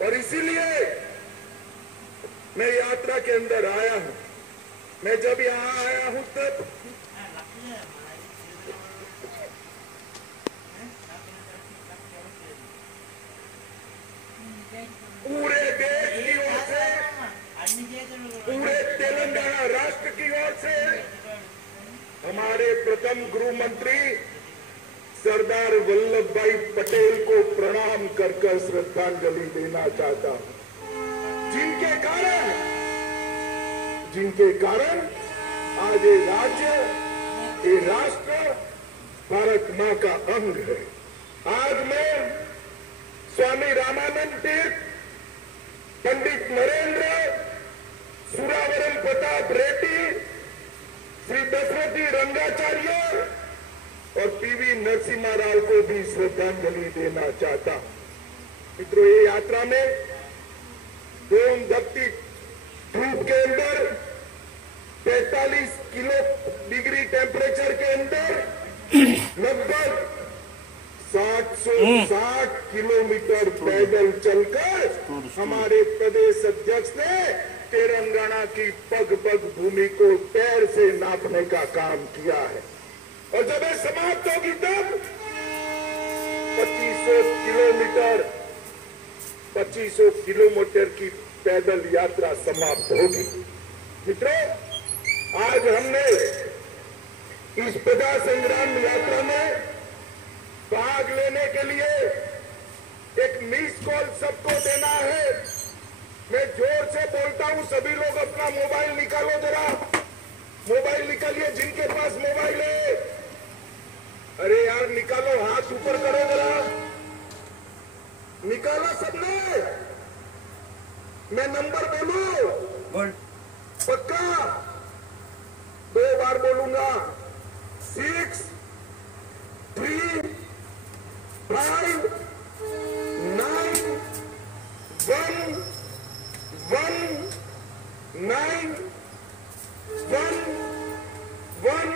और इसीलिए मैं यात्रा के अंदर आया हूं। मैं जब यहां आया हूं तब पूरे देश की ओर से, पूरे तेलंगाना राष्ट्र की ओर से हमारे प्रथम गृह मंत्री सरदार वल्लभ भाई पटेल को प्रणाम कर श्रद्धांजलि देना चाहता हूं, जिनके कारण आज ये राज्य, ये राष्ट्र भारत मां का अंग है। आज मैं स्वामी रामानंद तीर्थ, पंडित नरेंद्र, सुरावरम प्रताप रेड्डी, श्री दशरथी रंगाचार्य और पीवी नरसिम्हा राव को भी श्रद्धांजलि देना चाहता हूं। मित्रों, ये यात्रा में डोम धरती धूप के अंदर 45 डिग्री टेम्परेचर के अंदर लगभग 760 किलोमीटर पैदल चलकर हमारे प्रदेश अध्यक्ष ने तेलंगाना की पग पग भूमि को पैर से नापने का काम किया है। और जब ये समाप्त होगी तब 2500 किलोमीटर की पैदल यात्रा समाप्त होगी। मित्रों, आज हमने इस प्रजा संग्राम यात्रा में भाग लेने के लिए एक मिस कॉल सबको देना है। मैं जोर से बोलता हूं, सभी लोग अपना मोबाइल निकालो, जरा मोबाइल निकालिए जिनके पास मोबाइल है। अरे यार निकालो, हाथ ऊपर करो जरा, निकाला सबने। मैं नंबर बोलूं? पक्का 2 बार बोलूंगा। 6 3 5 9 1 1 9 1 1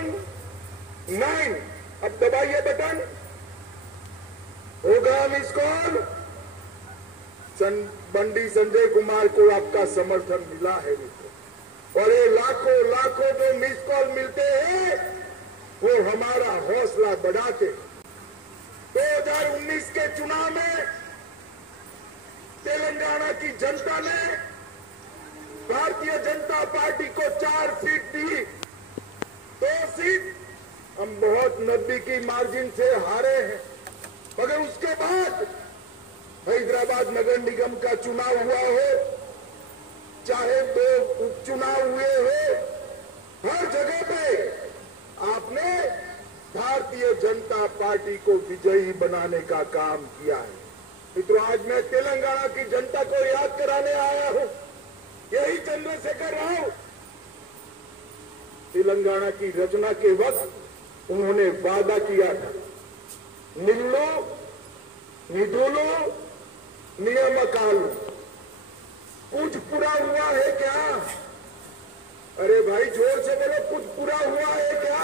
9। अब दबाइए बटन, होगा मिस कॉल। बंडी संजय कुमार को आपका समर्थन मिला है मित्रों, और ये लाखों जो मिस कॉल मिलते हैं वो हमारा हौसला बढ़ाते हैं। 2019 के चुनाव में तेलंगाना की जनता ने भारतीय जनता पार्टी को 4 सीट दी। 2 सीट हम बहुत नजदीकी मार्जिन से हारे हैं, मगर उसके बाद हैदराबाद नगर निगम का चुनाव हुआ हो, चाहे 2 उपचुनाव हुए हो, हर जगह पे आपने भारतीय जनता पार्टी को विजयी बनाने का काम किया है। मित्रों, आज मैं तेलंगाना की जनता को याद कराने आया हूं। यही चंद्रशेखर राव तेलंगाना की रचना के वक्त उन्होंने वादा किया था, निल्लो निधुलो नियमकालु। कुछ पूरा हुआ है क्या? अरे भाई जोर से बोलो, कुछ पूरा हुआ है क्या?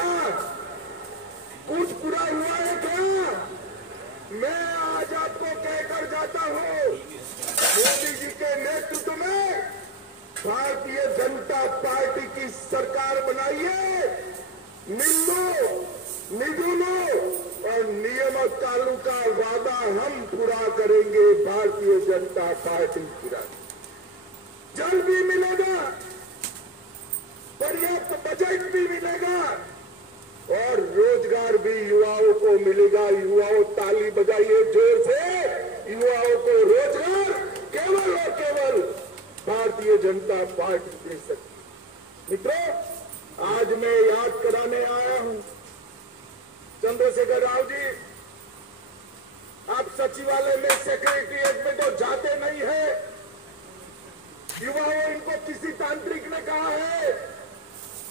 कुछ पूरा हुआ है क्या? मैं आज आपको कहकर जाता हूं, मोदी जी के नेतृत्व में भारतीय जनता पार्टी की सरकार बनाइए। निल्लो निधुलो और नियमकालु का वादा हम पूरा करेंगे। भारतीय जनता पार्टी पूरा, जल भी मिलेगा, पर्याप्त बजट भी मिलेगा और रोजगार भी युवाओं को मिलेगा। युवाओं, ताली बजाइए जोर से, युवाओं को रोजगार केवल और केवल भारतीय जनता पार्टी दे सकती। मित्रों, आज मैं याद कराने आया हूं, चंद्रशेखर राव जी, आप सचिवालय में सेक्रेटरीट में तो जाते नहीं है। युवाओं, इनको किसी तांत्रिक ने कहा है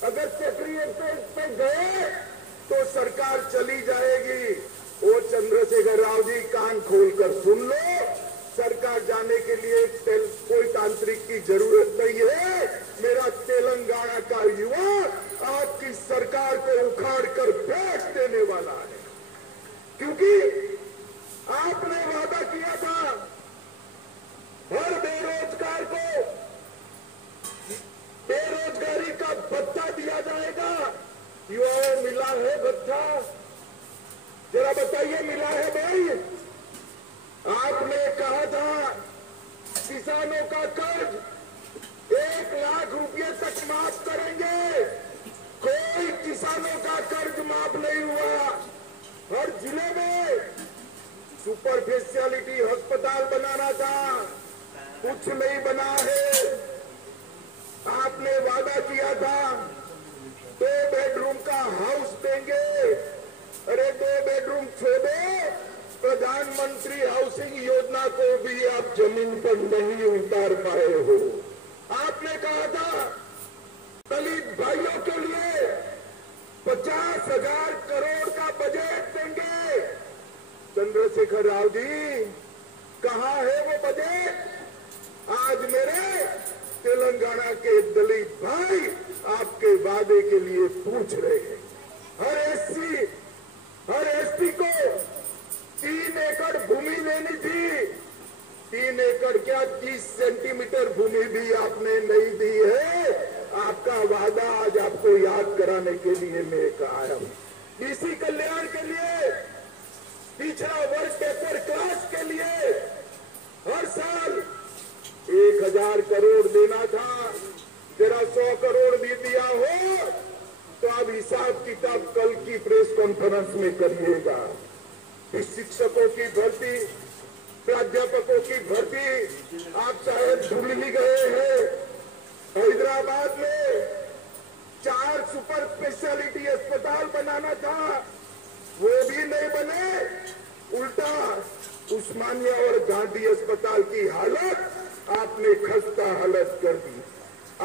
अगर सेक्रेटरीट पे गए तो सरकार चली जाएगी। वो चंद्रशेखर राव जी, कान खोलकर सुन लो, सरकार जाने के लिए कोई तांत्रिक की जरूरत नहीं है। मेरा तेलंगाना का युवा आपकी सरकार को उखाड़ कर फेंक देने वाला है, क्योंकि आपने वादा किया था हर किसानों का कर्ज 1 लाख रुपए तक माफ करेंगे। कोई किसानों का कर्ज माफ नहीं हुआ। हर जिले में सुपर स्पेशलिटी अस्पताल बनाना था, कुछ नहीं बना है। आपने वादा किया था 2 बेडरूम का हाउस देंगे। अरे 2 बेडरूम छोड़ो, प्रधानमंत्री हाउसिंग योजना को भी आप जमीन पर नहीं उतार पाए हो। आपने कहा था दलित भाइयों के लिए 50,000 करोड़ का बजट देंगे। चंद्रशेखर राव जी, कहाँ है वो बजट? आज मेरे तेलंगाना के दलित भाई आपके वादे के लिए पूछ रहे हैं। हर एसटी को 3 एकड़ भूमि देनी थी। 3 एकड़ क्या 30 सेंटीमीटर भूमि भी आपने नहीं दी है। आपका वादा आज आपको याद कराने के लिए मैं आया हूँ। इसी कल्याण के लिए, पिछड़ा वर्ग पेपर क्लास के लिए हर साल 1,000 करोड़ देना था। तेरा 100 करोड़ भी दिया हो तो अब हिसाब किताब कल की प्रेस कॉन्फ्रेंस में करिएगा। इस शिक्षकों की भर्ती, प्राध्यापकों की भर्ती आप शायद भूल ही गए हैं। हैदराबाद में 4 सुपर स्पेशलिटी अस्पताल बनाना था, वो भी नहीं बने। उल्टा उस्मानिया और गांधी अस्पताल की हालत आपने खस्ता हालत कर दी।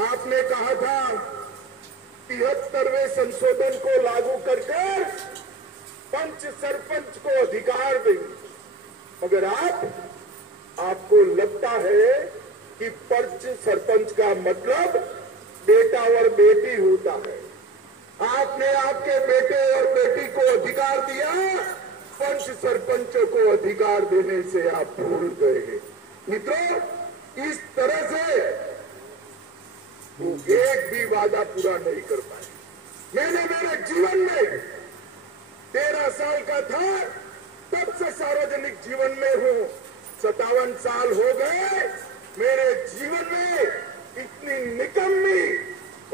आपने कहा था 73वें संशोधन को लागू करके पंच सरपंच को अधिकार देंगे, मगर आपको लगता है कि पंच सरपंच का मतलब बेटा और बेटी होता है। आपने आपके बेटे और बेटी को अधिकार दिया, पंच सरपंचों को अधिकार देने से आप भूल गए। मित्रों, इस तरह से वो एक भी वादा पूरा नहीं कर पाए। मैंने मेरे जीवन में 13 साल का था तब से सार्वजनिक जीवन में हूँ। 57 साल हो गए। मेरे जीवन में इतनी निकम्मी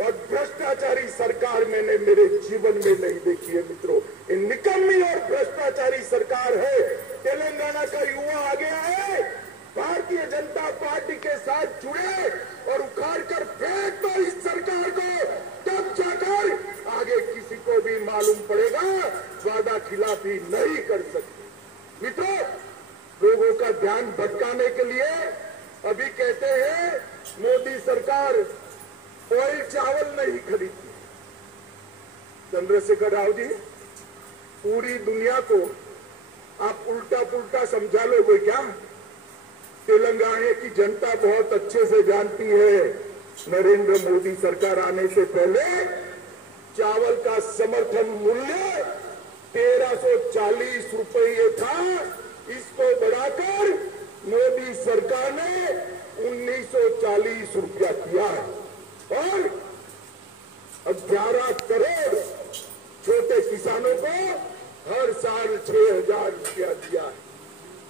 और भ्रष्टाचारी सरकार मैंने मेरे जीवन में नहीं देखी है। मित्रों, ये निकम्मी और भ्रष्टाचारी सरकार है। तेलंगाना का युवा आ गया है, भारतीय जनता पार्टी के साथ जुड़े और उखाड़ कर फेंक दो इस सरकार को, तब जाकर आगे किसी को भी मालूम पड़ेगा वादा खिलाफी नहीं कर सकते। मित्रों, लोगों का ध्यान भटकाने के लिए अभी कहते हैं मोदी सरकार ऑयल चावल नहीं खरीदती। चंद्रशेखर राव जी, पूरी दुनिया को आप उल्टा पुल्टा समझा लोगे क्या? तेलंगाना की जनता बहुत अच्छे से जानती है, नरेंद्र मोदी सरकार आने से पहले चावल का समर्थन मूल्य 1340 रुपये था। इसको बढ़ाकर मोदी सरकार ने 1940 रुपया किया और 11 करोड़ छोटे किसानों को हर साल 6,000 रुपया दिया है।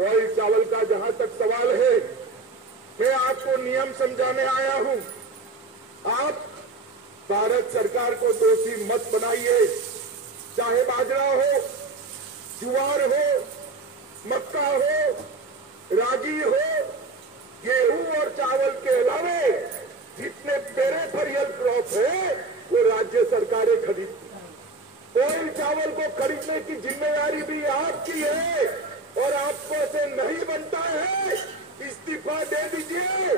ऑयल चावल का जहां तक सवाल है, मैं आपको नियम समझाने आया हूं। आप भारत सरकार को दोषी मत बनाइए। चाहे बाजरा हो, ज्वार हो, मक्का हो, रागी हो, गेहूं और चावल के अलावे जितने पेरिफेरल क्रॉप है वो राज्य सरकारें खरीदती। ऑयल चावल को खरीदने की जिम्मेदारी भी आपकी है और आपको से नहीं बनता है। इस्तीफा दे दीजिए।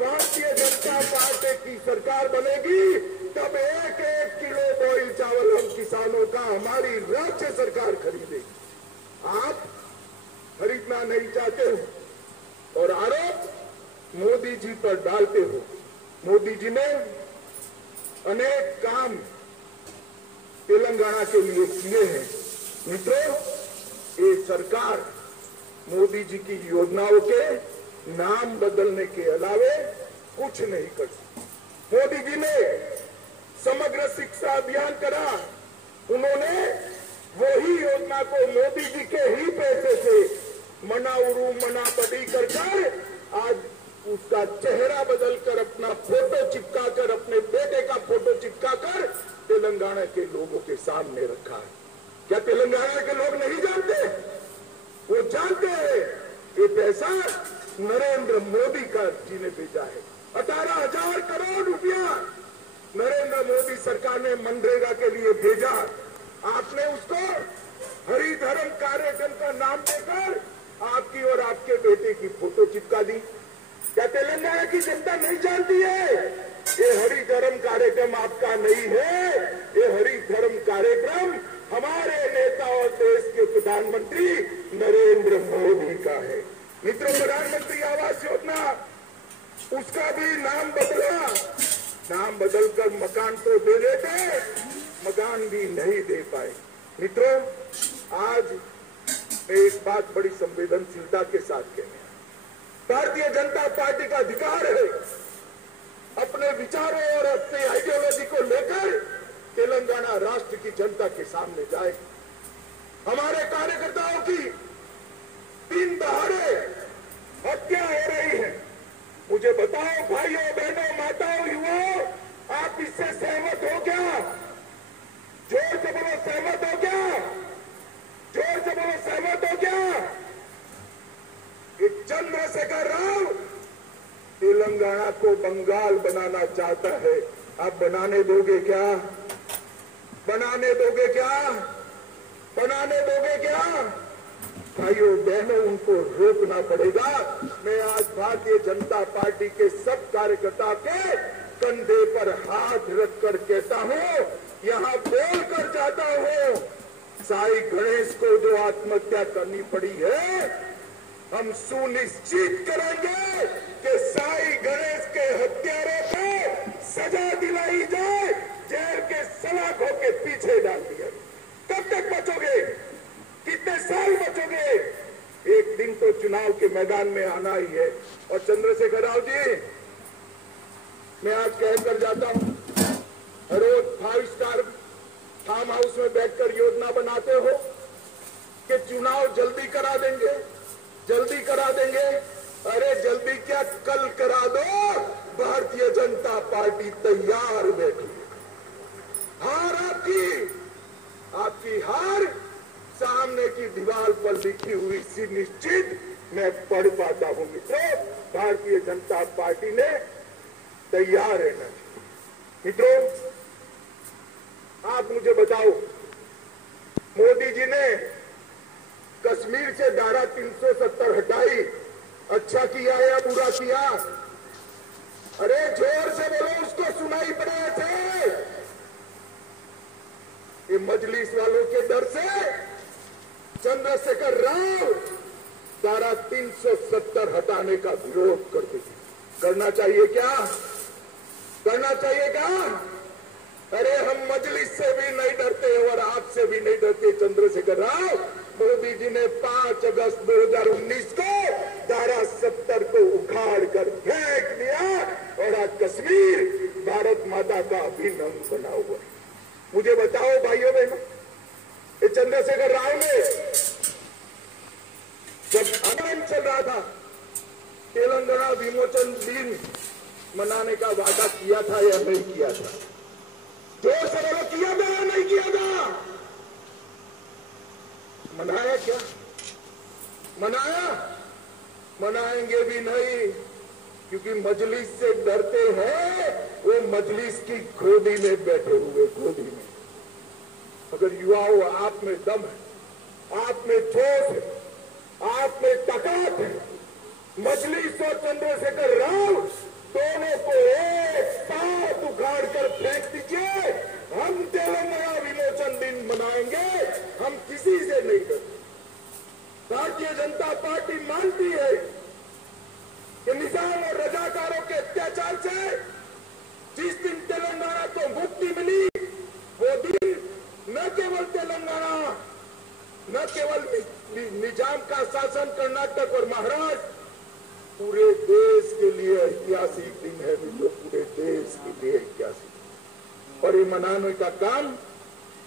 भारतीय जनता पार्टी की सरकार बनेगी तब 1-1 किलो ऑयल चावल हम किसानों का हमारी राज्य सरकार खरीदेगी। आप खरीदना नहीं चाहते हो और आरोप मोदी जी पर डालते हो। मोदी जी ने अनेक काम तेलंगाना के लिए किए हैं। मित्रों, ये सरकार मोदी जी की योजनाओं के नाम बदलने के अलावे कुछ नहीं कर सकती। मोदी जी ने समग्र शिक्षा अभियान करा। उन्होंने वही योजना को मोदी जी के ही पैसे से मना उरू मना बड़ी कर आज उसका चेहरा बदलकर अपना फोटो चिपकाकर, अपने बेटे का फोटो चिपकाकर तेलंगाना के लोगों के सामने रखा है। क्या तेलंगाना के लोग नहीं जानते? वो जानते हैं ये पैसा नरेंद्र मोदी का जी ने भेजा है। 18,000 करोड़ रुपया नरेंद्र मोदी सरकार ने मनरेगा के लिए भेजा। आपने उसको हरिधर्म कार्यक्रम का नाम देकर आपकी और आपके बेटे की फोटो चिपका दी। क्या तेलंगाना की जनता नहीं जानती है ये हरिधर्म कार्यक्रम आपका नहीं है? ये हरिधर्म कार्यक्रम हमारे नेता और देश के प्रधानमंत्री नरेंद्र मोदी का है। मित्रों, प्रधानमंत्री आवास योजना उसका भी नाम बदला। नाम बदलकर मकान तो दे देते, मकान भी नहीं दे पाए। मित्रों, आज एक बात बड़ी संवेदनशीलता के साथ कहने, भारतीय जनता पार्टी का अधिकार है अपने विचारों और अपनी आइडियोलॉजी को लेकर तेलंगाना राष्ट्र की जनता के सामने जाए। हमारे कार्यकर्ताओं की दिन दहाड़े हत्या हो रही है। मुझे बताओ भाइयों, बहनों, माताओं, युवाओं, आप इससे सहमत हो क्या? जोर से बोलो, सहमत हो क्या? जोर से बोलो, सहमत हो क्या? चंद्रशेखर राव तेलंगाना को बंगाल बनाना चाहता है। आप बनाने दोगे क्या? बनाने दोगे क्या? बनाने दोगे क्या? भाइयों बहनों, उनको रोकना पड़ेगा। मैं आज भारतीय जनता पार्टी के सब कार्यकर्ता के कंधे पर हाथ रखकर कहता हूं, यहां बोलकर जाता हूं, साई गणेश को जो आत्महत्या करनी पड़ी है, हम सुनिश्चित करेंगे कि साई गणेश के हत्यारों को सजा दिलाई जाए, जेल के सलाखों के पीछे डाल दिया। कब तक बचोगे? कितने साल बचोगे? एक दिन तो चुनाव के मैदान में आना ही है। और चंद्रशेखर राव जी, मैं आज कहकर जाता हूं, रोज 5 स्टार फार्म हाउस में बैठकर योजना बनाते हो कि चुनाव जल्दी करा देंगे, जल्दी करा देंगे। अरे जल्दी क्या, कल करा दो। भारतीय जनता पार्टी तैयार बैठी। हार आपकी हार सामने की दीवार पर लिखी हुई सी निश्चित मैं पढ़ पाता हूं। मित्रों, भारतीय जनता पार्टी ने तैयार रहना चाहिए। मित्रों, आप मुझे बताओ, मोदी जी ने कश्मीर से धारा 370 हटाई, अच्छा किया या बुरा किया? अरे जोर से बोलो, उसको सुनाई पड़े थे। ये मजलिस वालों के डर से चंद्रशेखर राव धारा 370 हटाने का विरोध करते थे। करना चाहिए क्या? करना चाहिए क्या? अरे हम मजलिस से भी नहीं डरते और आपसे भी नहीं डरते चंद्रशेखर राव। मोदी जी ने 5 अगस्त 2019 को धारा 70 को उखाड़ कर फेंक दिया और आज कश्मीर भारत माता का अभिन्न अंग बना हुआ है। मुझे बताओ भाइयों बहनों, ये चंद्रशेखर राव ने जब आंदोलन चल रहा था, तेलंगाना विमोचन दिन मनाने का वादा किया था या नहीं किया था? जोर से बोलो, किया था या नहीं किया था? मनाया क्या? मनाया? मनाएंगे भी नहीं, क्योंकि मजलिस से डरते हैं। वो मजलिस की गोदी में बैठे हुए, गोदी में। अगर युवाओं, आप में दम है, आप में जोश है, आप में ताकत है, मजलिस और चंद्रशेखर राव दोनों को एक साथ उखाड़ कर फेंक दीजिए। हम तेलंगाना विमोचन दिन मनाएंगे, हम किसी से नहीं डरते। भारतीय जनता पार्टी मानती है कि निजाम और रजाकारों के अत्याचार से जिस दिन तेलंगाना को मुक्ति मिली, वो दिन न केवल तेलंगाना, न केवल निजाम का शासन कर्नाटक और महाराष्ट्र, पूरे देश के लिए ऐतिहासिक दिन है। मित्रों, पूरे देश के लिए ऐतिहासिक, और ये मनाने का काम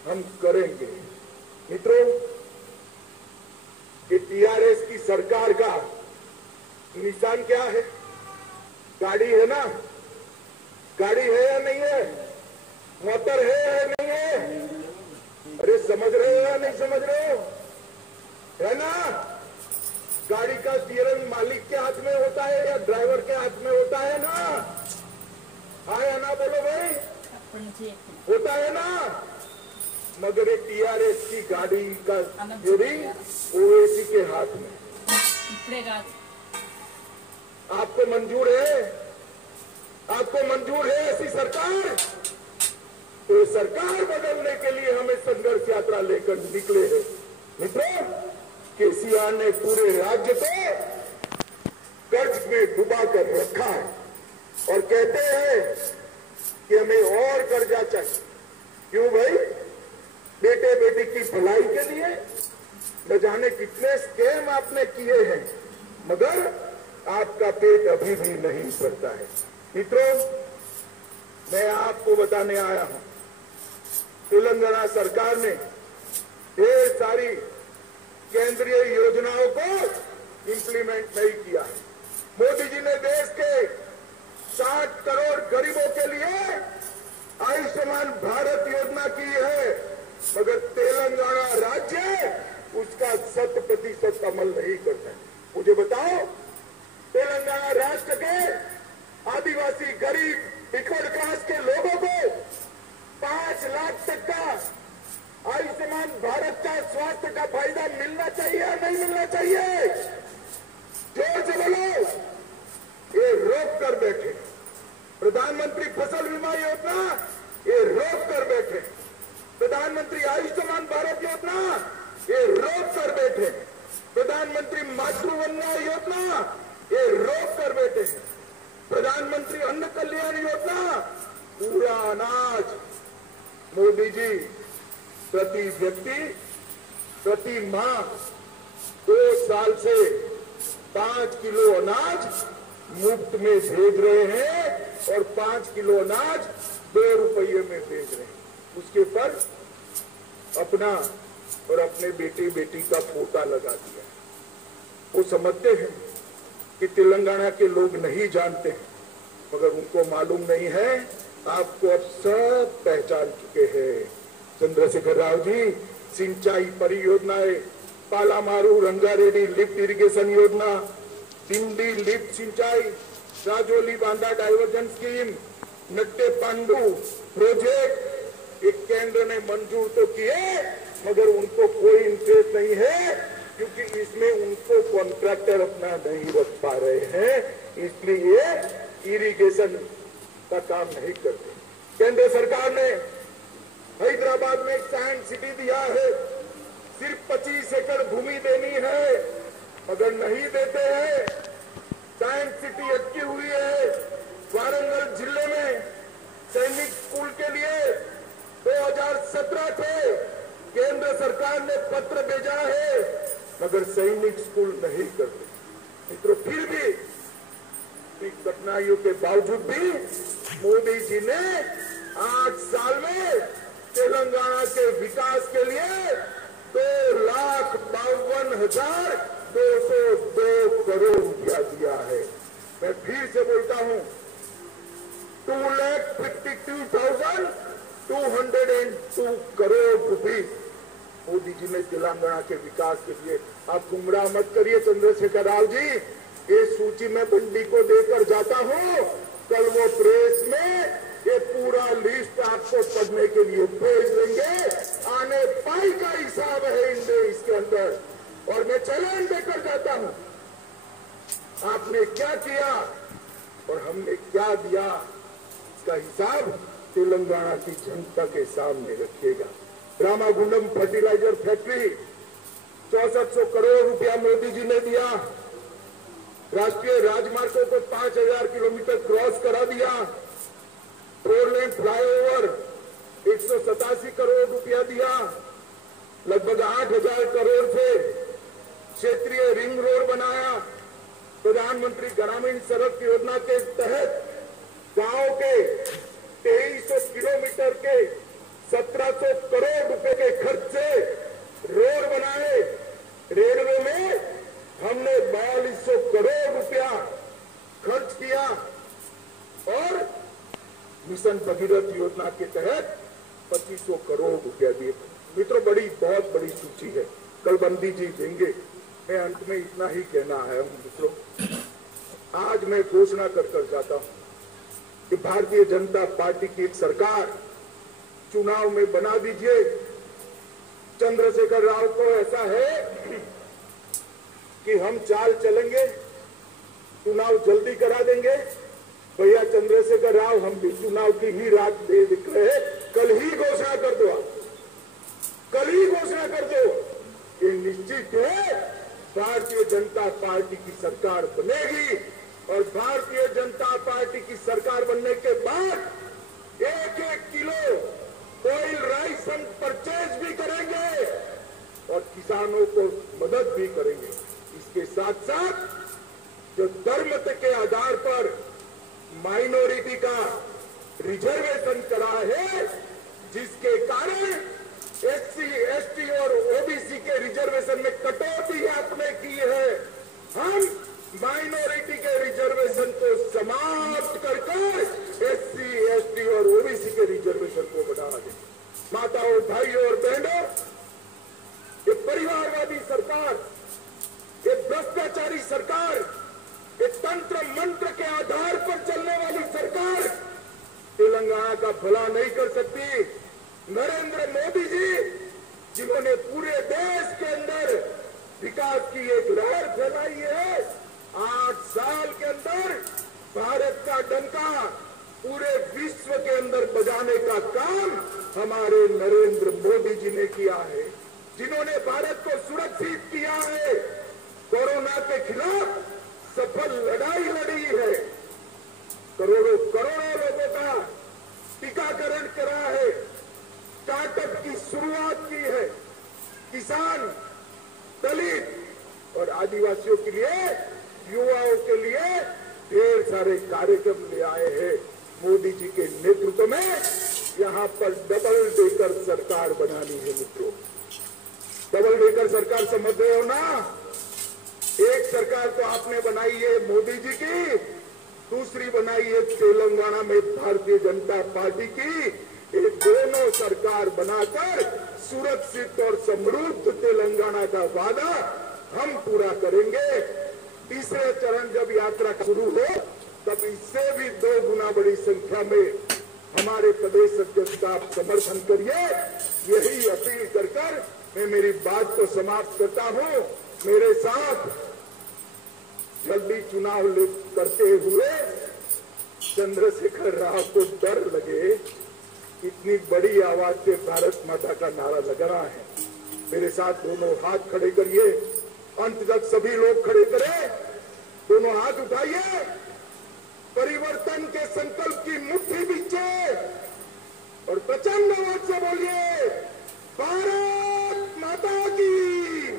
हम करेंगे। मित्रों, ये टीआरएस की सरकार का निशान क्या है? गाड़ी है ना, गाड़ी है या नहीं है, मोटर है या नहीं है, अरे समझ रहे हो या नहीं समझ रहे हो, है ना। गाड़ी का स्टीयरिंग मालिक के हाथ में होता है या ड्राइवर के हाथ में होता है ना, हाँ या ना बोलो भाई, होता है ना। मगर एक टीआरएस की गाड़ी का स्टीयरिंग ओवैसी के हाथ में, आपको मंजूर है, आपको मंजूर है ऐसी सरकार? तो सरकार बदलने के लिए हमें संघर्ष यात्रा लेकर निकले हैं मित्रों। केसीआर ने पूरे राज्य को कर्ज में डुबा कर रखा है और कहते हैं कि हमें और कर्जा चाहिए। क्यों भाई? बेटे बेटी की भलाई के लिए न जाने कितने स्कैम आपने किए हैं, मगर आपका पेट अभी भी नहीं भरता है। मित्रों, मैं आपको बताने आया हूं, तेलंगाना सरकार ने ढेर सारी केंद्रीय योजनाओं को इंप्लीमेंट नहीं किया है। मोदी जी ने देश के 60 करोड़ गरीबों के लिए आयुष्मान भारत योजना की है, मगर तेलंगाना राज्य उसका 100% अमल नहीं करता है। मुझे बताओ, तेलंगाना राष्ट्र के आदिवासी गरीब पिछड़ क्लास के लोगों को 5 लाख तक का आयुष्मान भारत का स्वास्थ्य का फायदा मिलना चाहिए या नहीं मिलना चाहिए? जोर से बोलो। ये रोक कर बैठे प्रधानमंत्री फसल बीमा योजना, ये रोक कर बैठे प्रधानमंत्री आयुष्मान भारत योजना, ये रोक कर बैठे प्रधानमंत्री मातृवंदना योजना, ये रोक कर बैठे प्रधानमंत्री अन्न कल्याण योजना। पूरा अनाज मोदी जी प्रति व्यक्ति प्रति माह 2 साल से 5 किलो अनाज मुफ्त में भेज रहे हैं और 5 किलो अनाज 2 रुपये में भेज रहे हैं। उसके पर अपना और अपने बेटे बेटी का फोटा लगा दिया। वो समझते हैं कि तेलंगाना के लोग नहीं जानते, मगर उनको मालूम नहीं है। आपको अब सब पहचान चुके हैं। चंद्रशेखर राव जी सिंचाई परियोजनाएं, पालामारू रंगारेड्डी लिफ्ट इरिगेशन योजना, दिंडी लिफ्ट सिंचाई, Rajoli Banda diversion scheme, Natte Pandu project, एक केंद्र ने मंजूर तो किए, मगर उनको कोई इंटरेस्ट नहीं है, क्योंकि इसमें उनको कॉन्ट्रैक्टर अपना नहीं रख पा रहे हैं, इसलिए इरिगेशन का काम नहीं करते। केंद्र सरकार ने हैदराबाद में एक साइंस सिटी दिया है, सिर्फ 25 एकड़ भूमि देनी है, मगर नहीं देते हैं। साइंस सिटी अटकी हुई है। वारंगल जिले में सैनिक स्कूल के लिए 2017 से केंद्र सरकार ने पत्र भेजा है, मगर सैनिक स्कूल नहीं करते। मित्रों, फिर भी कठिनाइयों के बावजूद भी मोदी जी ने 8 साल में तेलंगाना के विकास के लिए 2,52,202 करोड़ रुपया दिया है। मैं फिर से बोलता हूं, 2,52,202 करोड़ रुपये मोदी जी ने तेलंगाना के विकास के लिए। आप गुमराह मत करिए चंद्रशेखर राव जी, ये सूची मैं बंडी को देकर जाता हूं, कल वो प्रेस में ये पूरा लिस्ट आपको पढ़ने के लिए भेज देंगे। आने पाई का हिसाब है इसके अंदर, और मैं चैलेंज देकर जाता हूं, आपने क्या किया और हमने क्या दिया, इसका हिसाब तेलंगाना की जनता के सामने रखिएगा। रामागुंडम फर्टिलाइजर फैक्ट्री 6400 करोड़ रुपया मोदी जी ने दिया। राष्ट्रीय राजमार्गों को 5000 किलोमीटर क्रॉस करा दिया। 4 लेन फ्लाईओवर 187 करोड़ रुपया दिया। लगभग 8000 करोड़ से क्षेत्रीय रिंग रोड बनाया। प्रधानमंत्री ग्रामीण सड़क योजना के तहत गांव के 2300 किलोमीटर के 1700 करोड़ रुपए के खर्च से रोड बनाए। रेलवे में हमने 4200 करोड़ रुपया खर्च किया। और मिशन भगीरथ योजना के तहत 2500 करोड़ रुपया दिए। मित्रों, बहुत बड़ी सूची है, कल बंदी जी देंगे। मैं अंत में इतना ही कहना है मित्रों, आज मैं घोषणा कर जाता हूं कि भारतीय जनता पार्टी की एक सरकार चुनाव में बना दीजिए। चंद्रशेखर राव को ऐसा है कि हम चाल चलेंगे, चुनाव जल्दी करा देंगे। भैया चंद्रशेखर राव, हम भी चुनाव की ही रात दे दिख रहे, कल ही घोषणा कर दो, कल ही घोषणा कर दो। ये निश्चित है भारतीय जनता पार्टी की सरकार बनेगी और भारतीय जनता पार्टी की सरकार बनने के बाद 1-1 किलो ऑयल राइस हम परचेज भी करेंगे और किसानों को मदद भी करेंगे। इसके साथ साथ जो धर्म के आधार पर माइनॉरिटी का रिजर्वेशन करा है, जिसके कारण SC, ST और OBC के रिजर्वेशन में कटौती आपने की है, हम माइनॉरिटी के रिजर्वेशन को समाप्त कर SC, ST और OBC के रिजर्वेशन को बढ़ा दें। माताओं, भाइयों और बहनों, ये परिवारवादी सरकार, ये भ्रष्टाचारी सरकार, ये तंत्र मंत्र के आधार पर चलने वाली सरकार तेलंगाना का भला नहीं कर सकती। नरेंद्र मोदी जी, जिन्होंने पूरे देश के अंदर विकास की एक लहर फैलाई है, 8 साल के अंदर भारत का डंका पूरे विश्व के अंदर बजाने का काम हमारे नरेंद्र मोदी जी ने किया है, जिन्होंने भारत को सुरक्षित किया है, कोरोना के खिलाफ सफल लड़ाई लड़ी है, करोड़ों लोगों का टीकाकरण करा है, स्टार्टअप की शुरुआत की है, किसान, दलित और आदिवासियों के लिए, युवाओं के लिए ढेर सारे कार्यक्रम ले आए हैं। मोदी जी के नेतृत्व में यहाँ पर डबल डेकर सरकार बनानी है। मित्रों, डबल डेकर सरकार समझ रहे हो ना? एक सरकार तो आपने बनाई है मोदी जी की, दूसरी बनाई है तेलंगाना में भारतीय जनता पार्टी की। ये दोनों सरकार बनाकर सुरक्षित और समृद्ध तेलंगाना का वादा हम पूरा करेंगे। तीसरे चरण जब यात्रा शुरू हो, तब इससे भी 2 गुना बड़ी संख्या में हमारे प्रदेश अध्यक्ष का आप समर्थन करिए। यही अपील कर मैं मेरी बात को समाप्त करता हूं। मेरे साथ जल्दी चुनाव करते हुए चंद्रशेखर राव को डर लगे, इतनी बड़ी आवाज से भारत माता का नारा लग रहा है। मेरे साथ दोनों हाथ खड़े करिए, अंत तक सभी लोग खड़े करें, दोनों हाथ उठाइए, परिवर्तन के संकल्प की मुट्ठी बीचे और प्रचंड आवाज से बोलिए, भारत माता की,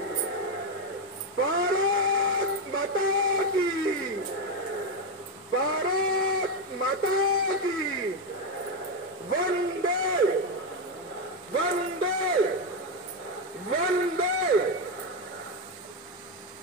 भारत माता की, भारत माता की, वंदे वंदे वंदे